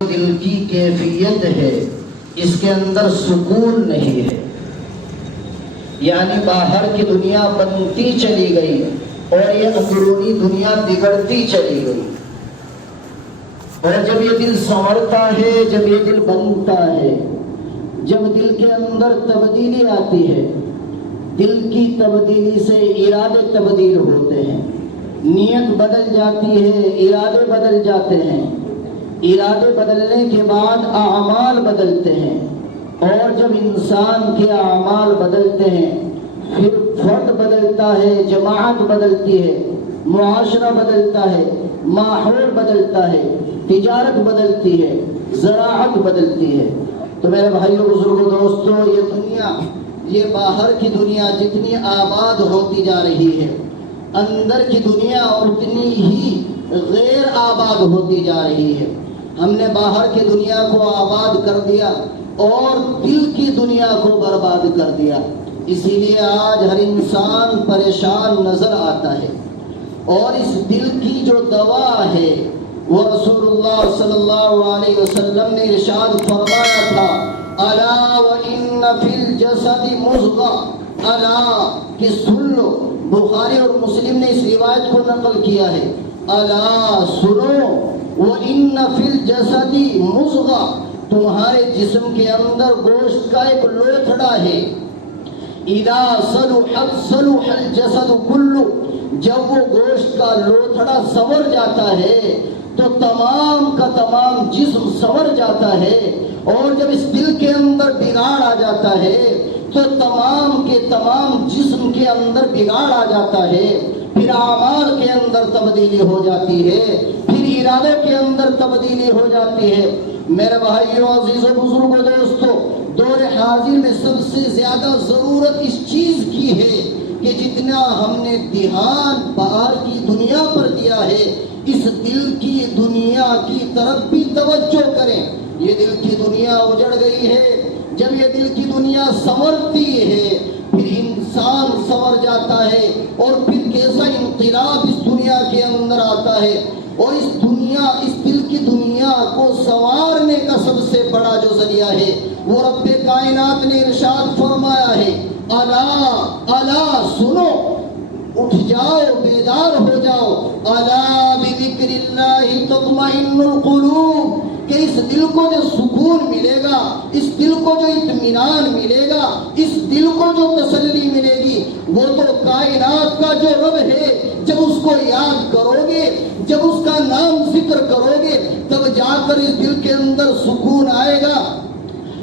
دل کی کیفیت ہے اس کے اندر سکون نہیں ہے، یعنی باہر کی دنیا بنتی چلی گئی اور یہ اندرونی دنیا بگڑتی چلی گئی۔ اور جب یہ دل سنورتا ہے، جب یہ دل بنتا ہے، جب دل کے اندر تبدیلی آتی ہے، دل کی تبدیلی سے ارادے تبدیل ہوتے ہیں، نیت بدل جاتی ہے، ارادے بدل جاتے ہیں، ارادے بدلنے کے بعد اعمال بدلتے ہیں، اور جب انسان کے اعمال بدلتے ہیں پھر فرد بدلتا ہے، جماعت بدلتی ہے، معاشرہ بدلتا ہے، ماحول بدلتا ہے، تجارت بدلتی ہے، زراعت بدلتی ہے۔ تو میرے بھائیوں، بزرگوں، دوستوں، یہ دنیا، یہ باہر کی دنیا جتنی آباد ہوتی جا رہی ہے، اندر کی دنیا اتنی ہی غیر آباد ہوتی جا رہی ہے۔ ہم نے باہر کی دنیا کو آباد کر دیا اور دل کی دنیا کو برباد کر دیا، اسی لیے آج ہر انسان پریشان نظر آتا ہے۔ اور اس دل کی جو دوا ہے وہ رسول اللہ صلی اللہ علیہ وسلم نے ارشاد فرمایا تھا، الا وان فی الجسد مضغۃ، الا کہ سن لو۔ بخاری اور مسلم نے اس روایت کو نقل کیا ہے، الا سنو، وَإِنَّ فِي الْجَسَدِ مُضْغَةً، تمہارے جسم کے اندر گوشت کا ایک لوتھڑا ہے، اِذَا صَلُحَتْ صَلُحَ الْجَسَدُ كُلُّهُ، جب وہ گوشت کا لوتھڑا سنور جاتا ہے تو تمام کا تمام جسم سنور جاتا ہے، اور جب اس دل کے اندر بگاڑ آ جاتا ہے تو تمام کے تمام جسم کے اندر بگاڑ آ جاتا ہے، پھر اعمال کے اندر تبدیلی ہو جاتی ہے، پھر ارادے کے اندر تبدیلی ہو جاتی ہے۔ میرے بھائیوں، عزیزوں، بزرگوں، دوستوں، دور حاضر میں سب سے زیادہ ضرورت اس چیز کی ہے کہ جتنا ہم نے دھیان باہر کی دنیا پر دیا ہے، اس دل کی دنیا کی طرف بھی توجہ کریں۔ یہ دل کی دنیا اجڑ گئی ہے، جب یہ دل کی دنیا سنورتی ہے پھر انسان سنور جاتا ہے، اور پھر کیسا انقلاب اس دنیا کے اندر آتا ہے۔ اور اس دل کی دنیا کو سنوارنے کا سب سے بڑا جو ذریعہ ہے وہ رب کائنات نے ارشاد فرمایا ہے، الا الا سنو، اٹھ جاؤ، بیدار ہو جاؤ، الا بذکر اللہ تطمئن القلوب، کہ اس دل کو جو سکون ملے گا، اس دل کو جو اطمینان ملے گا، اس دل کو جو تسلی ملے گی، وہ تو کائنات کا جو رب ہے، جب اس کو یاد کرو گے، جب اس کا نام ذکر کرو گے، تب جا کر اس دل کے اندر سکون آئے گا۔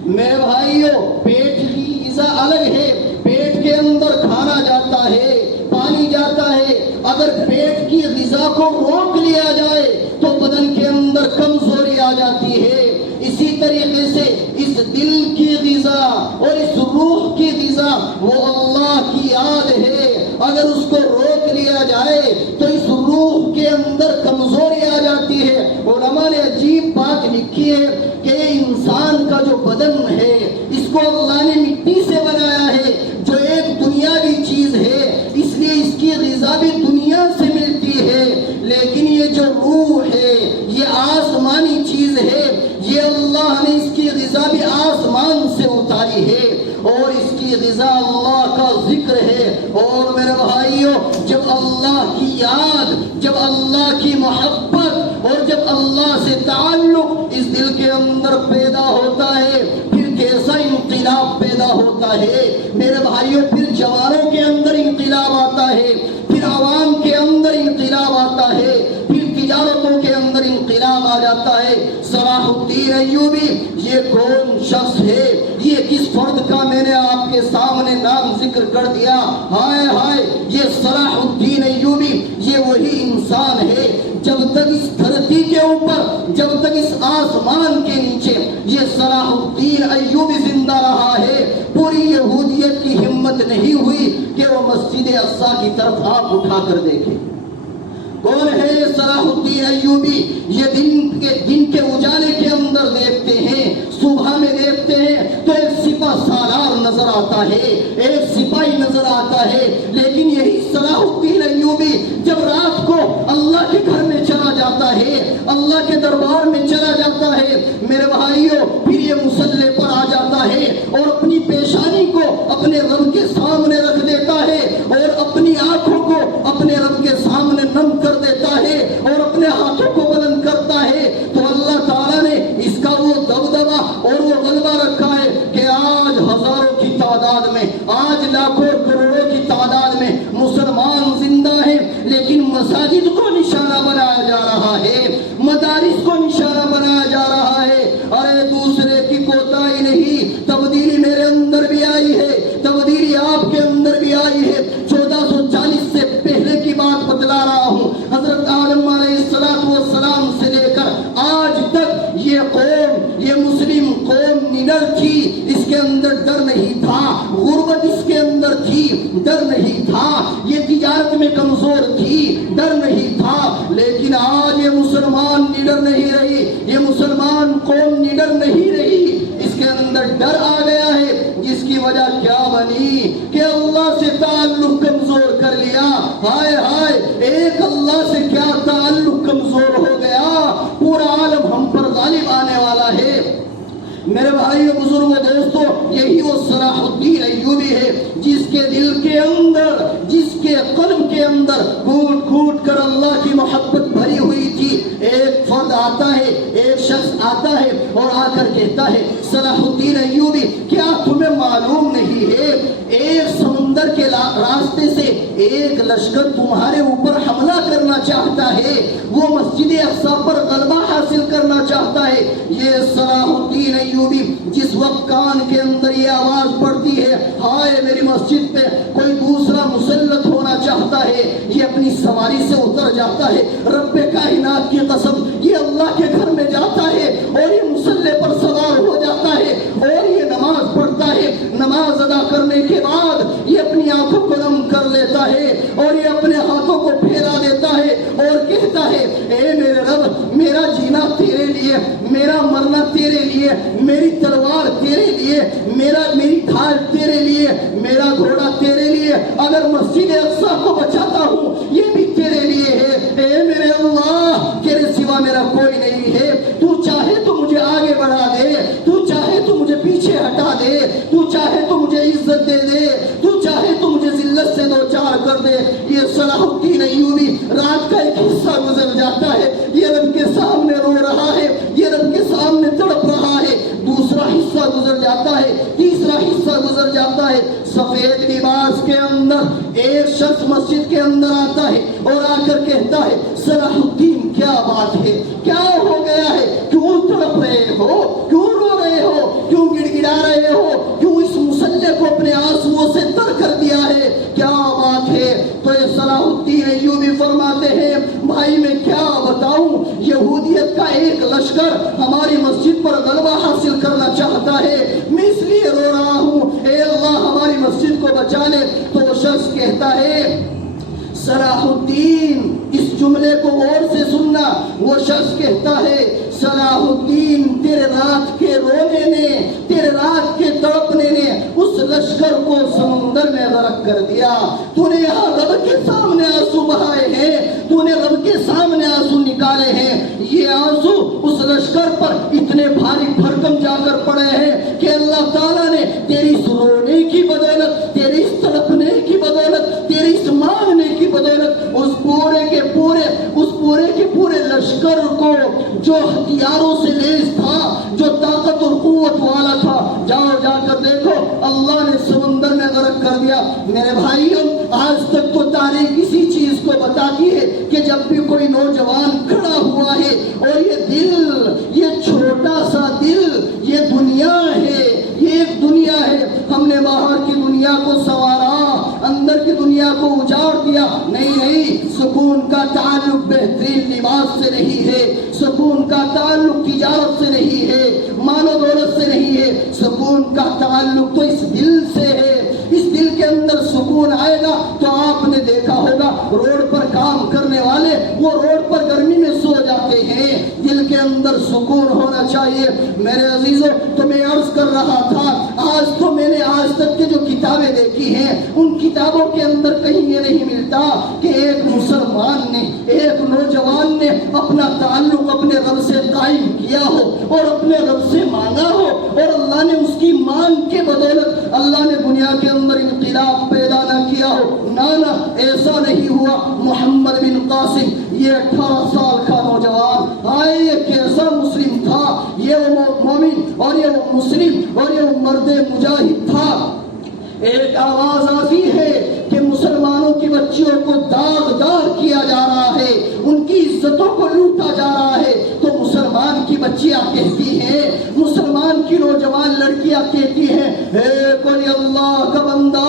میرے بھائیوں، پیٹ کی غذا الگ ہے، پیٹ کے اندر کھانا جاتا ہے، پانی جاتا ہے، اگر پیٹ کی غذا کو روک لیا جائے تو بدن کے اندر کمزوری آ جاتی ہے۔ اسی طریقے سے اس دل کی غذا اور اس روح کی غذا وہ اللہ کی یاد ہے، اگر اس کو روک لیا جائے تو اس روح کے اندر کمزوری آ جاتی ہے۔ علماء نے عجیب بات لکھی ہے کہ انسان کا جو بدن ہے اس کو اللہ نے مٹی سے بنایا ہے، جو ایک دنیاوی چیز ہے، اس لیے اس کی غذا بھی دنیا سے ملتی ہے، لیکن یہ جو روح ہے یہ آسمانی چیز ہے، یہ اللہ نے اس کی غذا بھی آسمان سے اتاری ہے، اور اس کی غذا اللہ کا ذکر ہے۔ اور میرے بھائیوں، جب اللہ کی یاد، جب اللہ کی محبت اور جب اللہ سے تعلق اس دل کے اندر پیدا ہوتا ہے، پھر کیسا انقلاب پیدا ہوتا ہے میرے بھائیوں، پھر جوانوں کے اندر انقلاب آتا ہے، پھر عوام کے اندر انقلاب آتا ہے، پھر تجارتوں کے اندر انقلاب آ جاتا ہے۔ صلاح الدین ایوبی یہ کون شخص ہے؟ یہ کس فرد کا میں نے آپ کے سامنے نام ذکر کر دیا؟ ہائے ہائے، یہ صلاح الدین ایوبی یہ وہی انسان ہے، جب تک اس دھرتی کے اوپر، جب تک اس آسمان کے نیچے یہ صلاح الدین ایوبی زندہ رہا ہے، پوری یہودیت کی ہمت نہیں ہوئی کہ وہ مسجد اقصی کی طرف آنکھ اٹھا کر دیکھے۔ کون ہے یہ صلاح الدین ایوبی؟ یہ دن کے اجالے کے اندر دیکھتے ہیں، صبح میں دیکھتے ہیں تو ایک سپہ سالار نظر آتا ہے، ایک سپاہی نظر آتا ہے، لیکن یہی صلاح الدین ایوبی جب رات کو اللہ کے گھر میں چلا جاتا ہے، اللہ کے دربار میں چلا جاتا ہے، میرے بھائیوں پھر یہ مصلے پر آ جاتا ہے اور اپنی پیشانی کو اپنے رب کے سامنے رکھ دیتا ہے اور اپنی آنکھوں کو اپنے رب کے سامنے نم کر دیتا ہے اور اپنے ہاتھوں کو بلند کرتا ہے، تو اللہ تعالیٰ نے اس کا وہ دبدبا اور وہ غلبہ رکھا ہے کہ آج ہزاروں کی تعداد میں، آج لاکھوں کروڑوں کی تعداد میں مسلمان زندہ ہیں، لیکن مساجد کو نشانہ بنایا جا رہا ہے، مدارس کو نشانہ بنایا جا رہا ہے۔ ارے دوسرے کی کوتاہی نہیں، تبدیلی میرے اندر بھی آئی ہے، تبدیلی آپ کے اندر بھی آئی ہے۔ 1440 سے پہلے کی بات بتلا رہا ہوں، حضرت آدم علیہ السلام سے لے کر آج تک یہ قوم، یہ مسلم قوم نڈر تھی، اس کے اندر ڈر نہیں تھا، غربت اس کے اندر تھی، ڈر نہیں تھا، یہ تجارت میں کمزور تھی، ڈر نہیں تھا، لیکن آج یہ مسلمان نڈر نہیں رہی، یہ مسلمان قوم نڈر نہیں رہی، اس کے اندر ڈر آ گیا ہے، جس کی وجہ کیا بنی کہ اللہ سے تعلق کمزور کر لیا۔ ہائے ہائے، ایک اللہ سے کیا تعلق کمزور ہو گیا، پورا عالم ہم پر غالب آنے والا ہے۔ میرے بھائیو بزرگوں دوستو، یہی وہ صلاح الدین ایوبی ہے جس کے دل کے اندر، جس کے قلب کے اندر گھوٹ گھوٹ کر اللہ کی محبت بھری ہوئی تھی۔ ایک فرد آتا ہے، ایک شخص آتا ہے اور آ کر کہتا ہے، صلاح الدین ایوبی کیا تمہیں معلوم نہیں ہے ایک سمندر کے راستے سے ایک لشکر تمہارے اوپر حملہ کرنا چاہتا ہے، وہ مسجد اقصی پر غلبہ حاصل کرنا چاہتا ہے۔ یہ صلاح الدین ایوبی جس وقت کان کے اندر یہ آواز پڑتی ہے، ہائے میری مسجد پہ کوئی دوسرا مسلط ہونا چاہتا ہے، یہ اپنی سواری سے اتر جاتا ہے، رب کائنات کی قسم یہ اللہ کے گھر میں جاتا ہے اور یہ مصلے پر سوار ہو جاتا ہے اور یہ نماز پڑھتا ہے۔ نماز ادا کرنے کے بعد یہ اپنی آنکھوں کو نم کر لیتا ہے اور یہ اپنے ہاتھوں کو پھیلا دیتا ہے اور کہتا ہے، اے میرے رب، میرا جینا تیرے لیے، میرا مرنا تیرے لیے، میری تلوار تیرے لیے، میری ڈھال تیرے لیے، میرا گھوڑا تیرے لیے، اگر مسجد اقصی کو بچاتا ہوں یہ بھی تیرے لیے ہے۔ اے میرے اللہ، تیرے سوا میرا کوئی نہیں ہے، تو چاہے تو مجھے آگے بڑھا دے، تو چاہے تو مجھے پیچھے ہٹا دے، تو چاہے تو مجھے عزت دے دے، تو چاہے تو مجھے ذلت سے دو چار کر دے۔ یہ صلاح الدین ایوبی رات کا ایک حصہ گزر جاتا ہے، یہ رب کے سامنے رو رہا ہے، یہ رب کے سامنے تڑپ رہا ہے، دوسرا حصہ گزر جاتا ہے، تیسرا حصہ گزر جاتا ہے۔ سفید لباس کے اندر ایک شخص مسجد کے اندر آتا ہے اور آ کر کہتا ہے، صلاح الدین کیا بات ہے، کیا ہو گیا ہے، کیوں تڑپ رہے ہو، کیوں رو رہے ہو، کیوں گڑ گڑا رہے ہو، کیوں اس مسلح کو اپنے آنسوؤں سے تر کر دیا ہے، کیا بات ہے؟ تو یہ صلاح الدین ایوبی فرماتے ہیں، بھائی میں کیا بتاؤں، یہودیت کا ایک لشکر ہماری مسجد پر غلبہ حاصل کرنا چاہتا ہے، میں اس لیے رو رہا ہوں، اے اللہ ہماری مسجد کو بچا لے۔ تو وہ شخص کہتا ہے، صلاح الدین اس جملے کو غور سے سننا، وہ شخص کہتا ہے، صلاح الدین تیرے رات کے رونے نے، تیرے رات کے تڑپنے نے اس لشکر کو سمندر میں غرق کر دیا۔ تو نے یہاں رب کے سامنے آنسو بہائے ہیں، تو نے رب کے سامنے آنسو نکالے ہیں، یہ آنسو اس لشکر پر اتنے بھاری بھرکم جا کر پڑے ہیں کہ اللہ تعالیٰ نے تیری اس رونے کی بدولت، تیری اس تڑپنے کی بدولت، تیری اس مانگنے کی بدولت اس پورے کے پورے لشکر کو جو ہتھیاروں سے لیس تھا، جو طاقت اور قوت والا تھا، جاؤ جا کر دیکھو اللہ نے سمندر میں غرق کر دیا۔ میرے بھائیوں، آج تک تو تاریخ اسی چیز کو بتاتی ہے کہ جب بھی کوئی نوجوان کھڑا ہوا ہے اور یہ دل، یہ چھوٹا سا دل، یہ دنیا ہے، یہ ایک دنیا ہے، ہم نے باہر کی دنیا کو سنوارا، اندر کی دنیا کو اجاڑ دیا۔ نہیں، سکون کا تعلق بہترین لباس سے نہیں ہے، سکون کا تعلق تجارت سے نہیں ہے، مال و دولت سے نہیں ہے، سکون کا تعلق تو اس دل سے ہے۔ اس دل کے اندر سکون آئے گا تو آپ نے دیکھا ہوگا روڈ پر کام کرنے والے وہ روڈ پر گرمی میں سو جاتے ہیں، دل کے اندر سکون ہونا چاہیے۔ میرے عزیزوں، تو میں عرض کر رہا تھا، آج تو میں نے آج تک کے جو کتابیں دیکھی ہیں ان کتابوں کے اندر کہیں یہ نہیں ملتا کہ ایک مسلمان نے، ایک نوجوان نے اپنا تعلق اپنے رب سے قائم کیا ہو اور اپنے رب سے مانگا ہو اور اللہ نے اس کی مانگ کے بدولت اللہ نے دنیا کے اندر انقلاب پیدا نہ کیا ہو۔ نانا ایسا نہیں ہوا۔ محمد بن قاسم یہ 18 سال کا نوجوان، آئے یہ کیسا مسلم تھا، یہ مومن اور یہ مسلم اور یہ مرد مجاہد تھا۔ ایک آواز آتی ہے کہ مسلمانوں کی بچیوں کو داغدار کیا جا رہا ہے، ان کی عزتوں کو لوٹا جا رہا ہے، تو مسلمان کی بچیاں کہتی ہیں، مسلمان کی نوجوان لڑکیاں کہتی ہیں، اے کوئی اللہ کا بندہ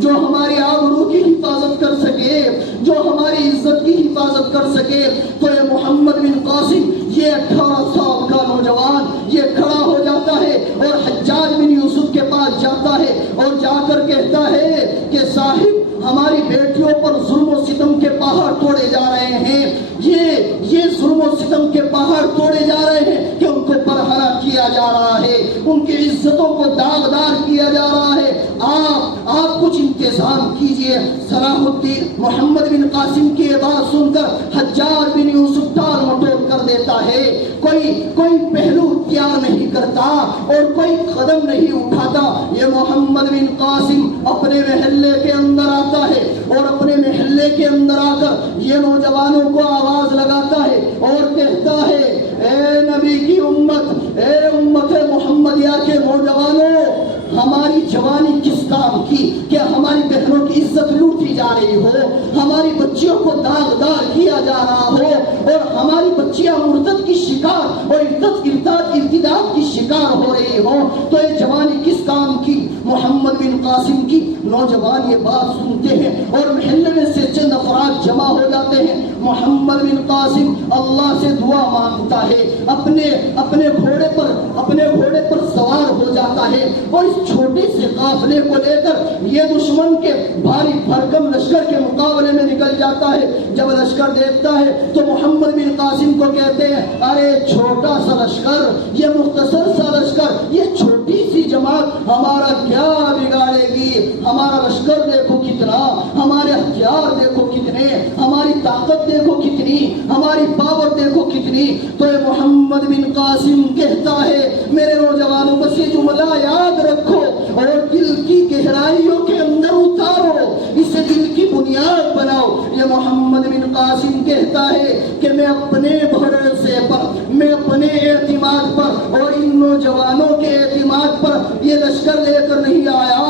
جو ہماری آبرو کی حفاظت کر سکے، جو ہماری عزت کی حفاظت کر سکے، تو یہ محمد بن قاسم یہ 18 سال کا نوجوان یہ کھڑا ہو جاتا ہے اور حجاج بن یوسف کے پاس جاتا ہے اور جا کر کہتا ہے کہ صاحب ہماری بیٹیوں پر ظلم و ستم کے پہاڑ توڑے جا رہے ہیں، یہ ظلم و ستم کے پہاڑ توڑے جا رہے ہیں کہ ان کو برہنہ کیا جا رہا ہے، ان کی عزتوں کو داغدار کیا جا رہا ہے، آپ کچھ انتظام کیجئے۔ صلاح الدین محمد بن قاسم کی یہ بات سن کر حجاج بن یوسف ٹال مٹول کر دیتا ہے، کوئی پہلو اختیار نہیں کرتا اور کوئی قدم نہیں اٹھاتا۔ یہ محمد بن قاسم اپنے محلے کے اندر آتا ہے اور اپنے محلے کے اندر آ کر یہ نوجوانوں کو آواز لگاتا ہے اور کہتا ہے، اے نبی کی امت، اے امت محمدیہ کے نوجوانوں، ہماری جوانی کس کام کی کہ ہماری بہنوں کی عزت لوٹی جا رہی ہو، ہماری بچیوں کو داغدار کیا جا رہا ہو اور ہماری بچیاں مرتد کی شکار اور ارتداد کی شکار ہو رہی ہو، تو یہ جوانی کس کام کی؟ محمد بن قاسم کی نوجوان یہ بات سنتے ہیں اور محلے میں سے چند افراد جمع ہو جاتے ہیں۔ محمد بن قاسم اللہ سے دعا مانگتا ہے، اپنے گھوڑے پر سوار ہو جاتا ہے اور اس چھوٹے سے قافلے کو لے کر یہ دشمن کے بھاری بھرکم لشکر کے مقابلے میں نکل جاتا ہے۔ جب لشکر دیکھتا ہے تو محمد بن قاسم کو کہتے ہیں، ارے چھوٹا سا لشکر، یہ مختصر سا لشکر، یہ چھوٹی سی جماعت ہمارا کیا بگاڑے گی؟ ہمارا لشکر دیکھو کتنا، ہمارے ہتھیار دیکھو کتنے، ہماری طاقت دیکھو کتنی، ہماری پاور دیکھو کتنی۔ تو یہ محمد بن قاسم کہتا ہے، میرے نوجوانوں بس یہ جملہ یاد رکھو اور دل کی گہرائیوں کے اندر اتارو، اسے دل کی بنیاد بناؤ۔ یہ محمد بن قاسم کہتا ہے کہ میں اپنے بھروسے پر، میں اپنے اعتماد پر اور ان نوجوانوں کے اعتماد پر یہ لشکر لے کر نہیں آیا،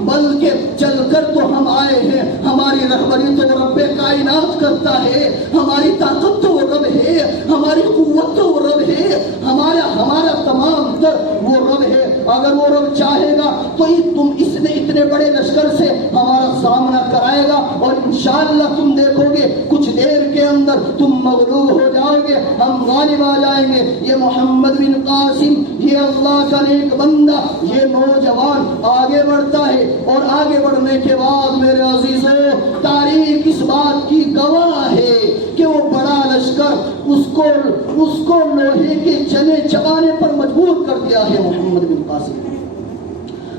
بلکہ چل کر تو ہم آئے ہیں، ہماری رہبری تو رب کائنات کرتا ہے، ہماری طاقت تو وہ رب ہے، ہماری قوت تو وہ رب ہے، ہمارا تمام تر وہ رب ہے۔ اگر وہ رب چاہے گا تو تم اتنے بڑے لشکر سے ہمارا سامنا کرائے گا اور انشاءاللہ تم دیکھو گے کچھ دیر کے اندر تم مغلوب ہو جاؤ گے، ہم غالب آ جائیں گے۔ یہ محمد بن قاسم، یہ اللہ کا نیک بندہ، یہ نوجوان آگے بڑھتا ہے اور آگے بڑھنے کے بعد میرے عزیزوں تاریخ اس بات کی گواہ ہے کہ وہ بڑا لشکر اس کو لوہے کے چنے چبانے پر مجبور کر دیا ہے محمد بن قاسم۔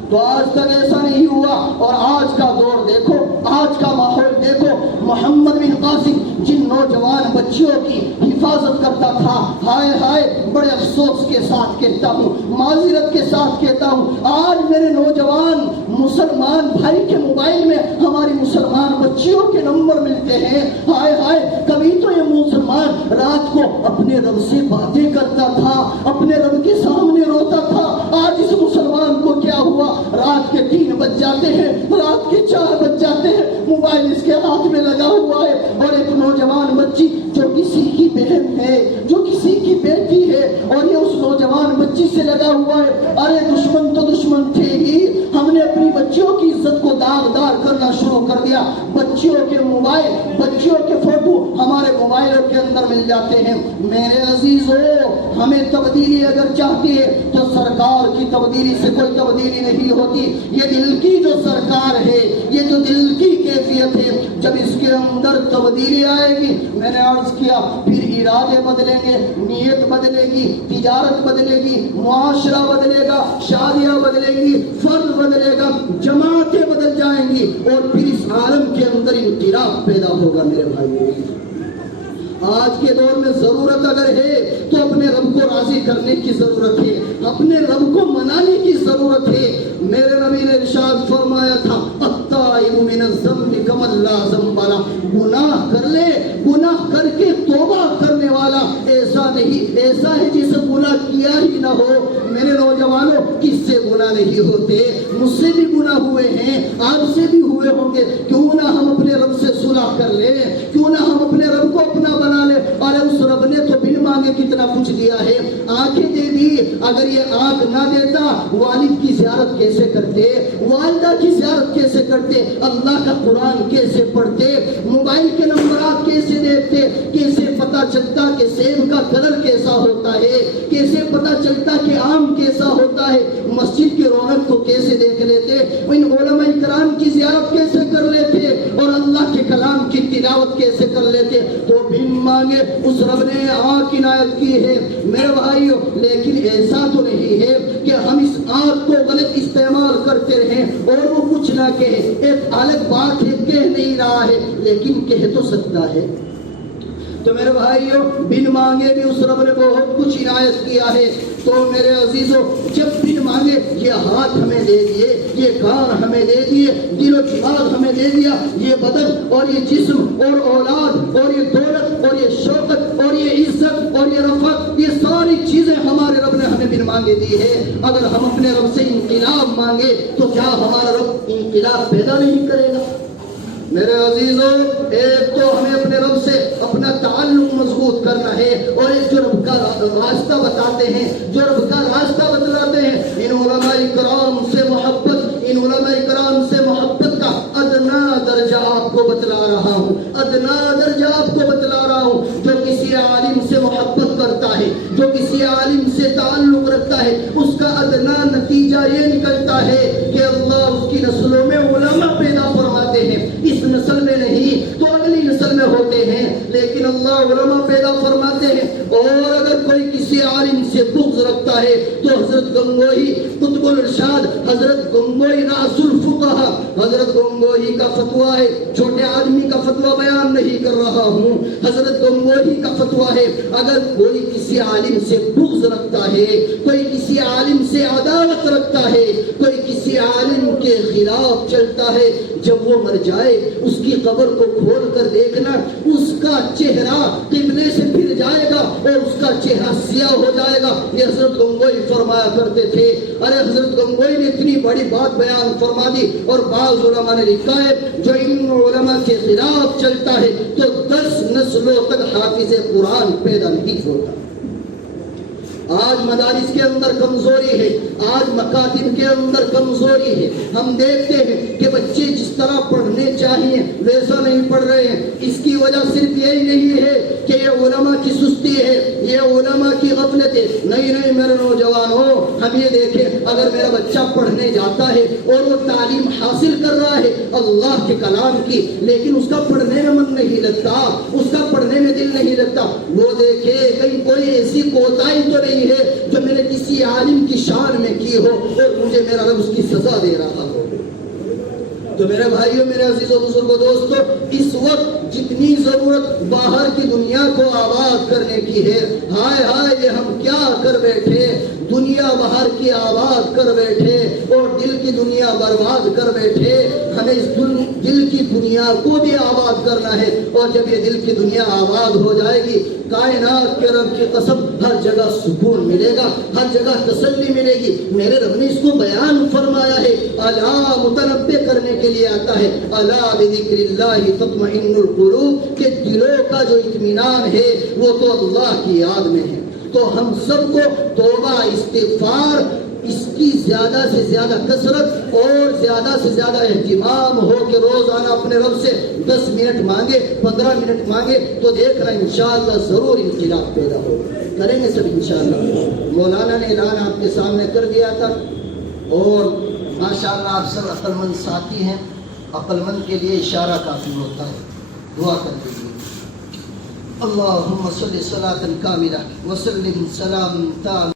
تو آج تک ایسا نہیں ہوا اور آج کا دور دیکھو، آج کا ماحول دیکھو۔ محمد بن قاسم جن نوجوان بچیوں کی حفاظت کرتا تھا، ہائے ہائے بڑے افسوس کے ساتھ کہتا ہوں، معذرت کے ساتھ کہتا ہوں، آج میرے نوجوان مسلمان بھائی کے موبائل میں ہماری مسلمان بچیوں کے نمبر ملتے ہیں، ہائے ہائے کبھی تو یہ مسلمان رات کو اپنے رب سے باتیں کرتا تھا، اپنے رب کے سامنے روتا تھا، آج اس مسلمان کو کیا ہوا؟ رات کے 3 بج جاتے ہیں، رات کے 4 بج جاتے ہیں، موبائل اس کے ہاتھ میں لگا ہوا ہے اور ایک نوجوان بچی جو کسی کی بہن ہے، جو کسی کی بیٹی ہے اور یہ اس نوجوان بچی سے لگا ہوا ہے۔ ارے دشمن تو دشمن تھے ہی، ہم نے اپنی بچیوں کی عزت کو داغدار کرنا شروع کر دیا۔ بچیوں کے موبائل، بچیوں کے فوٹو ہمارے موبائلوں کے اندر مل جاتے ہیں۔ میرے عزیزو، ہمیں تبدیلی اگر چاہتی ہے تو سرکار کی تبدیلی سے کوئی تبدیلی نہیں ہوتی۔ یہ دل کی جو سرکار ہے، یہ جو دل کی کیفیت ہے، جب اس کے اندر تبدیلی آئے گی، میں نے عرض کیا، پھر ارادے بدلیں گے، نیت بدلے گی، تجارت بدلے گی، معاشرہ بدلے گا، شادیاں بدلیں گی، فرد بدلے گا، جماعتیں بدل جائیں گی، اور پھر اس عالم کے اندر انقلاب پیدا ہوگا۔ میرے بھائی، آج کے دور میں ضرورت اگر ہے تو اپنے رب کو راضی کرنے کی ضرورت ہے، اپنے رب کو منانے کی ضرورت ہے۔ میرے نبی نے ارشاد فرمایا تھا، التائب من الذنب کمن لا ذنب لہ، گناہ کر لے، گناہ کر کے توبہ کرنے والا ایسا نہیں، ایسا ہے جسے گناہ کیا ہی نہ ہو۔ میرے نوجوانوں، کس سے گناہ نہیں ہوتے؟ مجھ سے بھی گناہ ہوئے ہیں، آپ سے بھی ہوئے ہوں گے۔ کیوں نہ ہم اپنے رب سے صلح کر لیں، کیوں نہ ہم اپنے رب کو اپنا بنا لے۔ اور اس رب نے تو بن مانگے کتنا کچھ دیا ہے، آنکھیں دے دی، اگر یہ آنکھ نہ دیتا والد کی زیارت کیسے کرتے، والدہ کی زیارت کیسے کرتے، اللہ کا قرآن کیسے پڑھتے، موبائل کے نمبرات کیسے دیکھتے، کیسے پتہ چلتا کہ سیب کا کلر کیسا ہوتا ہے، کیسے پتہ چلتا کہ آم کیسا ہوتا ہے، مسجد کی رونق کو کیسے دیکھ لیتے، ان علماء کرام کی زیارت کیسے کر لیتے، اور اللہ کے کلام کی تلاوت کیسے کر لیتے۔ تو بن مانگے اس رب نے آنکھ عنایت کی ہے میرے بھائیو، لیکن ایسا تو نہیں ہے کہ ہم اس آنکھ کو غلط استعمال کرتے رہیں اور وہ کچھ نہ کہے۔ ایک الگ بات ہے، کہہ نہیں رہا ہے لیکن کہہ تو سکتا ہے۔ تو میرے بھائیو، بن مانگے بھی اس رب نے بہت کچھ عنایت کیا ہے۔ تو میرے عزیزو، جب بن مانگے یہ ہاتھ ہمیں دے دیے، یہ کان ہمیں دے دیے، دل و دماغ ہمیں دے دیا، یہ بدن اور یہ جسم اور اولاد اور یہ دولت اور یہ شوکت اور یہ عزت اور یہ رفعت، یہ ساری چیزیں ہمارے رب نے ہمیں بن مانگے دی ہے۔ اگر ہم اپنے رب سے انقلاب مانگے تو کیا ہمارا رب انقلاب پیدا نہیں کرے گا؟ میرے عزیزو، ایک تو ہمیں اپنے رب سے اپنا تعلق مضبوط کرنا ہے، اور ایک جو رب کا راستہ بتاتے ہیں، جو رب کا راستہ بتلاتے ہیں، ان علماء کرام سے محبت، ان علماء کرام سے محبت کا ادنا درجہ آپ کو بتلا رہا ہوں، ادنا درجہ آپ کو بتلا رہا ہوں۔ جو کسی عالم سے محبت کرتا ہے، جو کسی عالم سے تعلق رکھتا ہے، اس کا ادنا نتیجہ یہ نکلتا ہے کہ اللہ اس کی نسلوں میں علماء پیدا فرماتے ہیں۔ اس نسل میں نہیں تو اگلی نسل میں ہوتے ہیں، لیکن اللہ علماء پیدا فرماتے ہیں۔ اور اگر کوئی کسی عالم سے بغض رکھتا ہے تو حضرت گنگوہی قطب الارشاد، حضرت گنگوہی راس الفقہا، حضرت گنگوہی کا فتویٰ ہے، چھوٹے آدمی کا فتویٰ بیان نہیں کر رہا ہوں، حضرت گنگوہی کا فتویٰ ہے، اگر کوئی کسی عالم سے بغض رکھتا ہے، کوئی کسی عالم سے عداوت رکھتا ہے، کوئی کسی عالم کے خلاف چلتا ہے، جب وہ مر جائے اس کی قبر کو کھول کر دیکھنا، اس کا چہرہ قبلے سے پھر جائے گا اور اس کا چہرہ سیاہ ہو جائے گا۔ یہ حضرت گنگوہی فرمایا کرتے تھے۔ ارے حضرت گنگوہی نے اتنی بڑی بات بیان فرما دی، اور بعض علماء نے لکھا ہے جو ان علماء کے خلاف چلتا ہے تو 10 نسلوں تک حافظ قرآن پیدا نہیں ہوتا۔ آج مدارس کے اندر کمزوری ہے، آج مکاتب کے اندر کمزوری ہے۔ ہم دیکھتے ہیں کہ بچے جس طرح پڑھنے چاہیے ویسا نہیں پڑھ رہے ہیں۔ اس کی وجہ صرف یہی نہیں ہے کہ یہ علماء کی سستی ہے، یہ علماء کی غفلت ہے۔ نہیں میرے نوجوانوں، ہم یہ دیکھیں، اگر میرا بچہ پڑھنے جاتا ہے اور وہ تعلیم حاصل کر رہا ہے اللہ کے کلام کی، لیکن اس کا پڑھنے میں من نہیں لگتا، اس کا پڑھنے میں دل نہیں لگتا، وہ دیکھے کہیں کوئی ایسی کوتاہی تو نہیں ہے جو میں نے کسی عالم کی شان میں کی ہو اور مجھے میرا رب اس کی سزا دے رہا ہو۔ تو میرے بھائیوں، میرے عزیزوں، بزرگوں، دوستوں، اس وقت جتنی ضرورت باہر کی دنیا کو آباد کرنے کی ہے، ہائے ہائے یہ ہم کیا کر بیٹھے، دنیا باہر کی آباد کر بیٹھے اور دل کی دنیا برباد کر بیٹھے۔ ہمیں اس دل کی دنیا کو بھی آباد کرنا ہے، اور جب یہ دل کی دنیا آباد ہو جائے گی، کائنات کے رب کی قسم، ہر جگہ سکون ملے گا، ہر جگہ تسلی ملے گی۔ میرے رب نے اس کو بیان فرمایا ہے، الا متنبہ کرنے کے لیے آتا ہے، الا بذکر اللہ تطمئن القلوب، کہ دلوں کا جو اطمینان ہے وہ تو اللہ کی یاد میں ہے۔ تو ہم سب کو توبہ، استغفار اس کی زیادہ سے زیادہ کثرت اور زیادہ سے زیادہ اہتمام ہو کہ روزانہ اپنے رب سے 10 منٹ مانگے، 15 منٹ مانگے، تو دیکھنا انشاءاللہ ضرور انقلاب پیدا ہوگا۔ کریں گے سب انشاءاللہ۔ مولانا نے اعلان آپ کے سامنے کر دیا تھا، اور ماشاءاللہ آپ سب عقل مند ساتھی ہیں، عقل مند کے لیے اشارہ کافی ہوتا ہے۔ دعا کر دیجیے۔ اللہم صلی صلاۃ کاملہ وسلم سلام تام